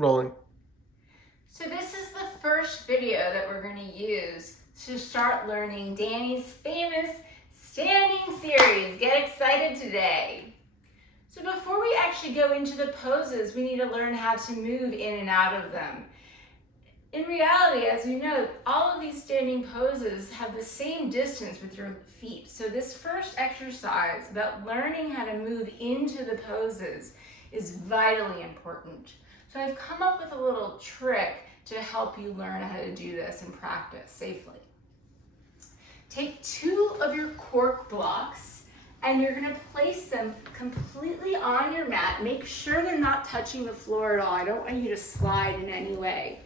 Rolling. So this is the first video that we're going to use to start learning Dani's famous standing series. Get excited today. So before we actually go into the poses, we need to learn how to move in and out of them. In reality, as you know, all of these standing poses have the same distance with your feet. So this first exercise about learning how to move into the poses is vitally important. So I've come up with a little trick to help you learn how to do this and practice safely. Take 2 of your cork blocks and you're gonna place them completely on your mat. Make sure they're not touching the floor at all. I don't want you to slide in any way.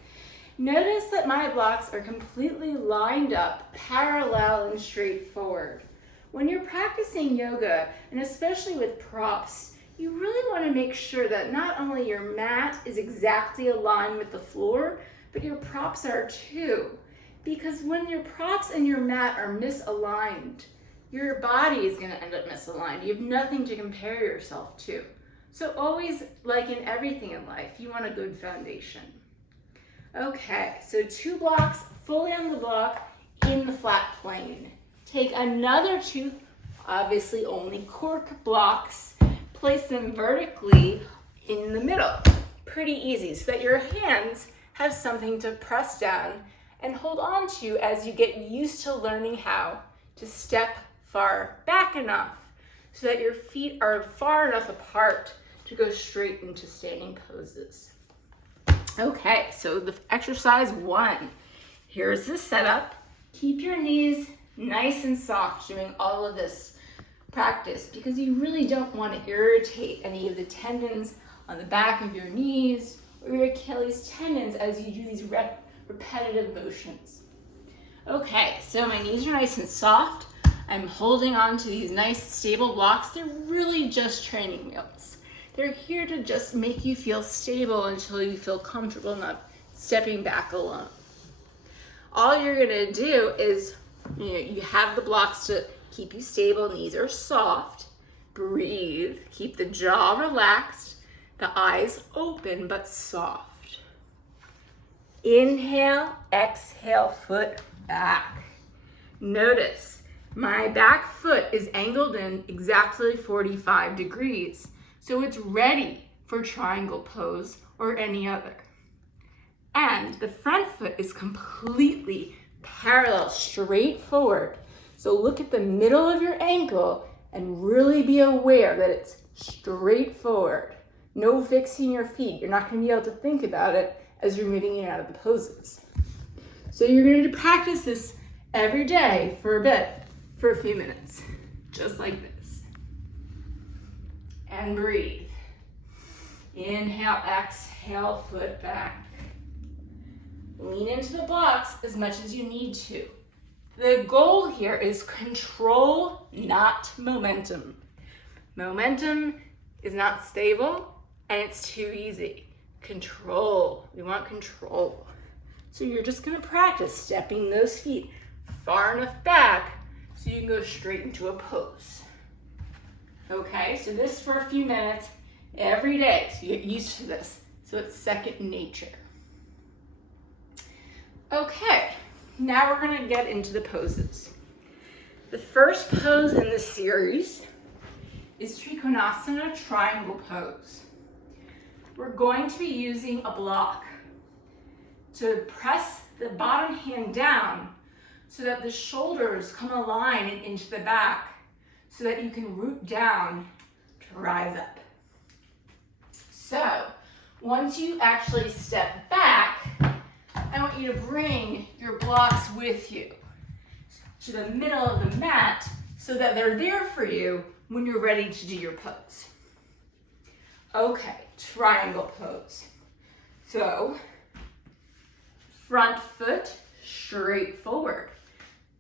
Notice that my blocks are completely lined up, parallel and straight forward. When you're practicing yoga, and especially with props, you really want to make sure that not only your mat is exactly aligned with the floor, but your props are too. Because when your props and your mat are misaligned, your body is going to end up misaligned. You have nothing to compare yourself to. So always, like in everything in life, you want a good foundation. Okay, so 2 blocks fully on the block in the flat plane. Take another 2, obviously only cork blocks, place them vertically in the middle. Pretty easy, so that your hands have something to press down and hold on to as you get used to learning how to step far back enough so that your feet are far enough apart to go straight into standing poses. Okay, so the exercise 1. Here's the setup. Keep your knees nice and soft doing all of this practice because you really don't want to irritate any of the tendons on the back of your knees or your Achilles tendons as you do these repetitive motions. Okay, so my knees are nice and soft. I'm holding on to these nice stable blocks. They're really just training wheels. They're here to just make you feel stable until you feel comfortable enough stepping back alone. All you're gonna do is, you have the blocks to keep you stable, knees are soft, breathe, keep the jaw relaxed, the eyes open but soft. Inhale, exhale, foot back. Notice my back foot is angled in exactly 45 degrees, so it's ready for triangle pose or any other. And the front foot is completely parallel, straight forward. So look at the middle of your ankle and really be aware that it's straight forward. No fixing your feet. You're not going to be able to think about it as you're moving in and out of the poses. So you're going to practice this every day for a bit, for a few minutes, just like this. And breathe. Inhale, exhale, foot back. Lean into the blocks as much as you need to. The goal here is control, not momentum. Momentum is not stable and it's too easy. Control, we want control. So you're just gonna practice stepping those feet far enough back so you can go straight into a pose. Okay, so this for a few minutes every day, so you get used to this. So it's second nature. Okay. Now we're going to get into the poses. The first pose in this series is Trikonasana triangle pose. We're going to be using a block to press the bottom hand down so that the shoulders come aligned and into the back so that you can root down to rise up. So once you actually step back, I want you to bring your blocks with you to the middle of the mat so that they're there for you when you're ready to do your pose. Okay, triangle pose. So, front foot straight forward.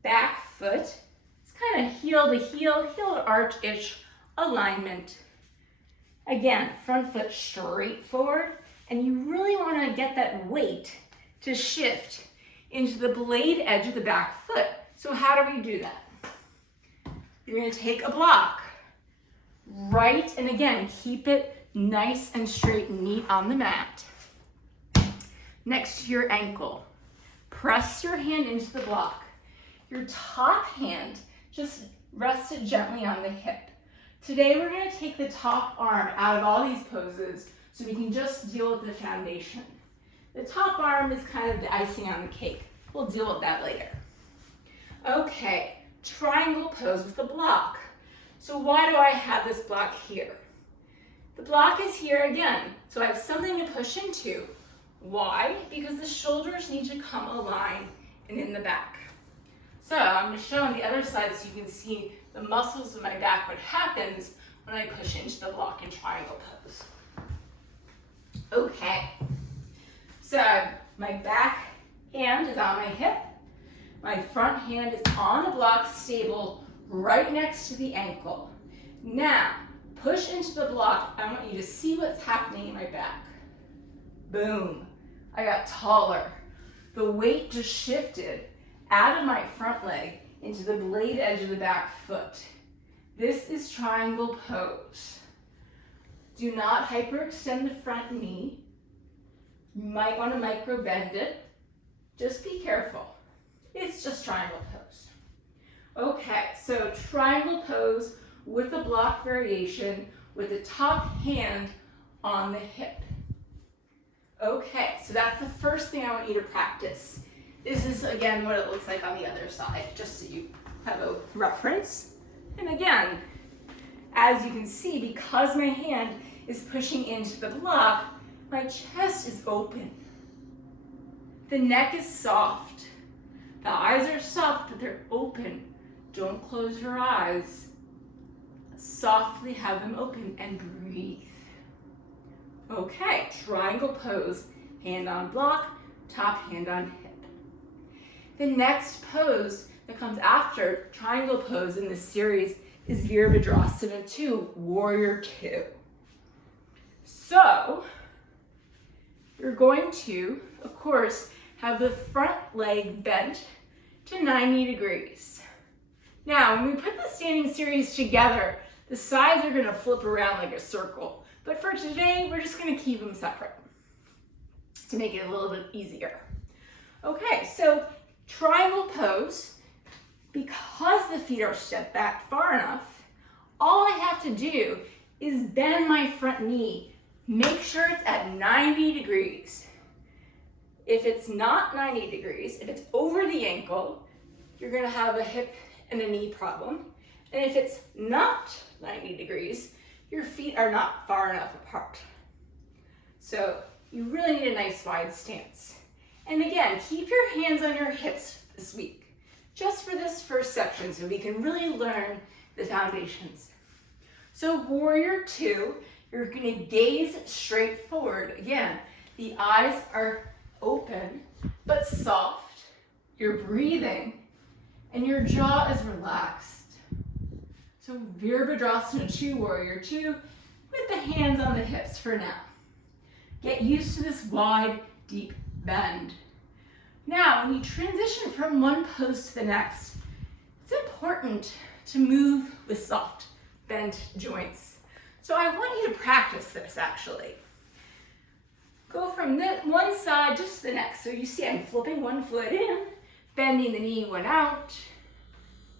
Back foot, it's kind of heel to heel, heel to arch-ish alignment. Again, front foot straight forward, and you really want to get that weight to shift into the blade edge of the back foot. So how do we do that? You're going to take a block, right, and again, keep it nice and straight and neat on the mat. next to your ankle. Press your hand into the block. Your top hand just rest it gently on the hip. Today we're going to take the top arm out of all these poses so we can just deal with the foundation. The top arm is kind of the icing on the cake. We'll deal with that later. Okay, triangle pose with the block. So why do I have this block here? The block is here again, so I have something to push into. Why? Because the shoulders need to come aligned and in the back. So I'm going to show on the other side so you can see the muscles of my back, what happens when I push into the block in triangle pose. Okay, so my back hand is on my hip. My front hand is on the block, stable, right next to the ankle. Now, push into the block. I want you to see what's happening in my back. Boom, I got taller. The weight just shifted out of my front leg into the blade edge of the back foot. This is triangle pose. Do not hyperextend the front knee. You might want to micro bend it. Just be careful. It's just triangle pose. Okay, so triangle pose with the block variation with the top hand on the hip. Okay, so that's the first thing I want you to practice. This is, again, what it looks like on the other side, just so you have a reference. And again, as you can see, because my hand is pushing into the block, my chest is open. The neck is soft. The eyes are soft, but they're open. Don't close your eyes. Softly have them open and breathe. Okay, triangle pose, hand on block, top hand on hip. The next pose that comes after triangle pose in this series is Virabhadrasana 2, Warrior 2. So, you're going to, of course, have the front leg bent to 90 degrees. Now, when we put the standing series together, the sides are going to flip around like a circle. But for today, we're just going to keep them separate to make it a little bit easier. Okay, so triangle pose, because the feet are stepped back far enough, all I have to do is bend my front knee. Make sure it's at 90 degrees. If it's not 90 degrees, if it's over the ankle, you're going to have a hip and a knee problem. And if it's not 90 degrees, your feet are not far enough apart. So you really need a nice wide stance. And again, keep your hands on your hips this week, just for this first section so we can really learn the foundations. So Warrior 2, you're going to gaze straight forward. Again, the eyes are open but soft. You're breathing and your jaw is relaxed. So Virabhadrasana 2, Warrior 2, with the hands on the hips for now. Get used to this wide, deep bend. Now, when you transition from one pose to the next, it's important to move with soft, bent joints. So I want you to practice this, actually. Go from one side just to the next. So you see I'm flipping one foot in, bending the knee one out,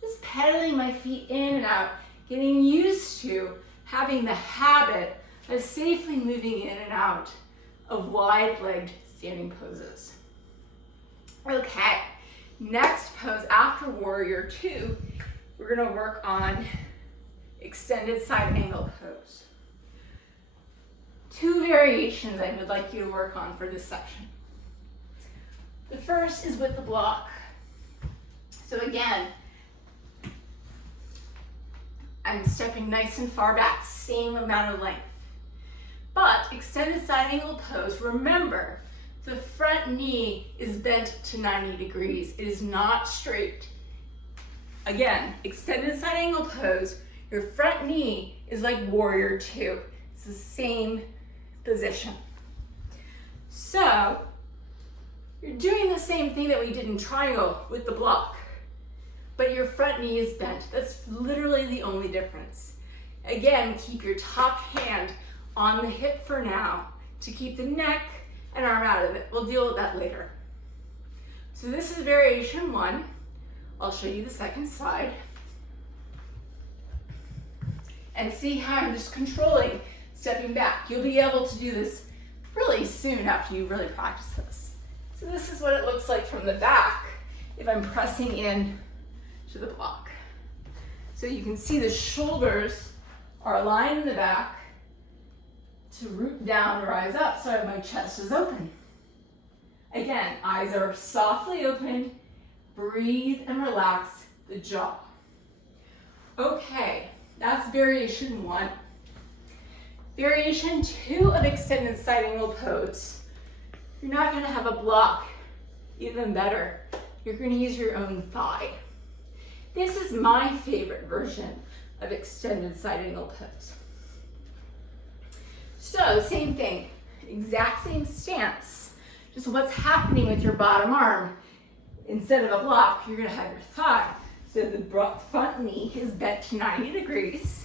just pedaling my feet in and out, getting used to having the habit of safely moving in and out of wide-legged standing poses. Okay, next pose after Warrior 2, we're going to work on extended side angle pose. Two variations I would like you to work on for this section. The first is with the block. So again, I'm stepping nice and far back, same amount of length. But extended side angle pose, remember, the front knee is bent to 90 degrees. It is not straight. Again, extended side angle pose, your front knee is like Warrior 2. It's the same position. So, you're doing the same thing that we did in triangle with the block, but your front knee is bent. That's literally the only difference. Again, keep your top hand on the hip for now to keep the neck and arm out of it. We'll deal with that later. So this is variation 1. I'll show you the second side. And see how I'm just controlling, stepping back. You'll be able to do this really soon after you really practice this. So this is what it looks like from the back if I'm pressing in to the block. So you can see the shoulders are aligned in the back to root down, rise up, so my chest is open. Again, eyes are softly open, breathe and relax the jaw. Okay, that's variation 1. Variation 2 of extended side angle pose. You're not gonna have a block, even better. You're gonna use your own thigh. This is my favorite version of extended side angle pose. So same thing, exact same stance, just what's happening with your bottom arm. Instead of a block, you're gonna have your thigh. So the front knee is bent to 90 degrees.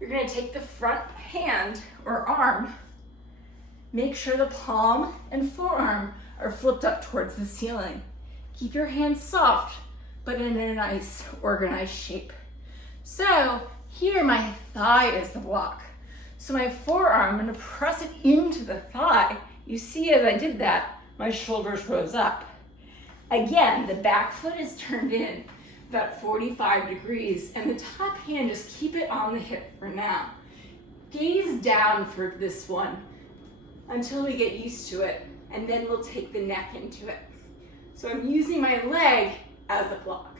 You're gonna take the front hand or arm, make sure the palm and forearm are flipped up towards the ceiling. Keep your hands soft, but in a nice, organized shape. So here my thigh is the block. So my forearm, I'm gonna press it into the thigh. You see as I did that, my shoulders rose up. Again, the back foot is turned in about 45 degrees, and the top hand, just keep it on the hip for now. Gaze down for this one until we get used to it, and then we'll take the neck into it. So I'm using my leg as a block.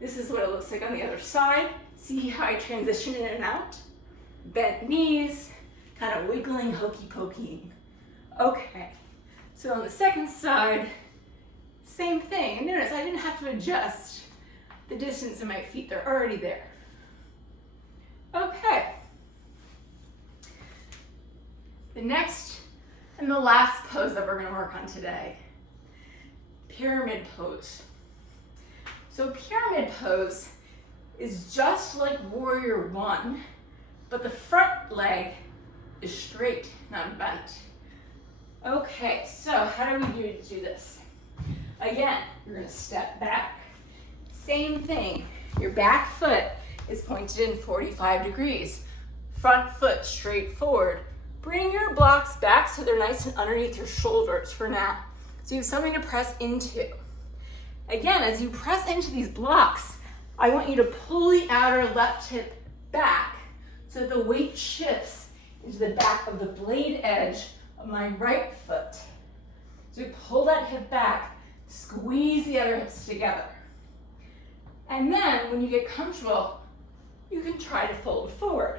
This is what it looks like on the other side. See how I transition in and out? Bent knees, kind of wiggling, hokey pokeying. Okay, so on the second side, same thing. And notice I didn't have to adjust the distance in my feet, they're already there. Okay. The next and the last pose that we're gonna work on today, pyramid pose. So pyramid pose is just like warrior 1, but the front leg is straight, not bent. Okay, so how do we do this? Again, you're gonna step back. Same thing, your back foot is pointed in 45 degrees. Front foot straight forward. Bring your blocks back so they're nice and underneath your shoulders for now. So you have something to press into. Again, as you press into these blocks, I want you to pull the outer left hip back so the weight shifts into the back of the blade edge of my right foot. So pull that hip back, squeeze the other hips together. And then when you get comfortable, you can try to fold forward.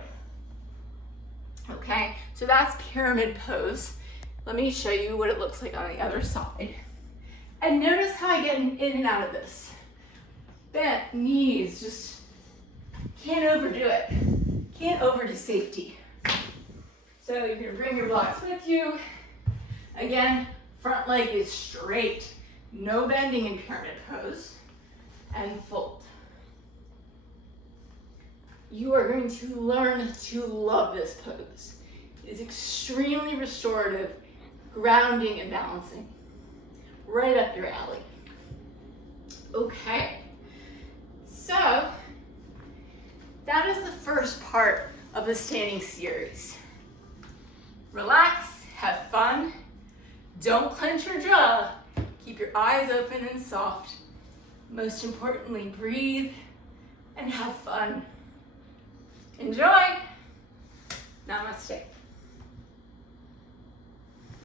Okay, so that's pyramid pose. Let me show you what it looks like on the other side. And notice how I get in and out of this. Bent knees, just can't overdo it. Can't overdo safety. So you're gonna bring your blocks with you. Again, front leg is straight. No bending in pyramid pose. And fold. You are going to learn to love this pose. It is extremely restorative, grounding and balancing. Right up your alley. Okay, so that is the first part of the standing series. Relax, have fun, don't clench your jaw, keep your eyes open and soft. Most importantly, breathe and have fun. Enjoy. Namaste.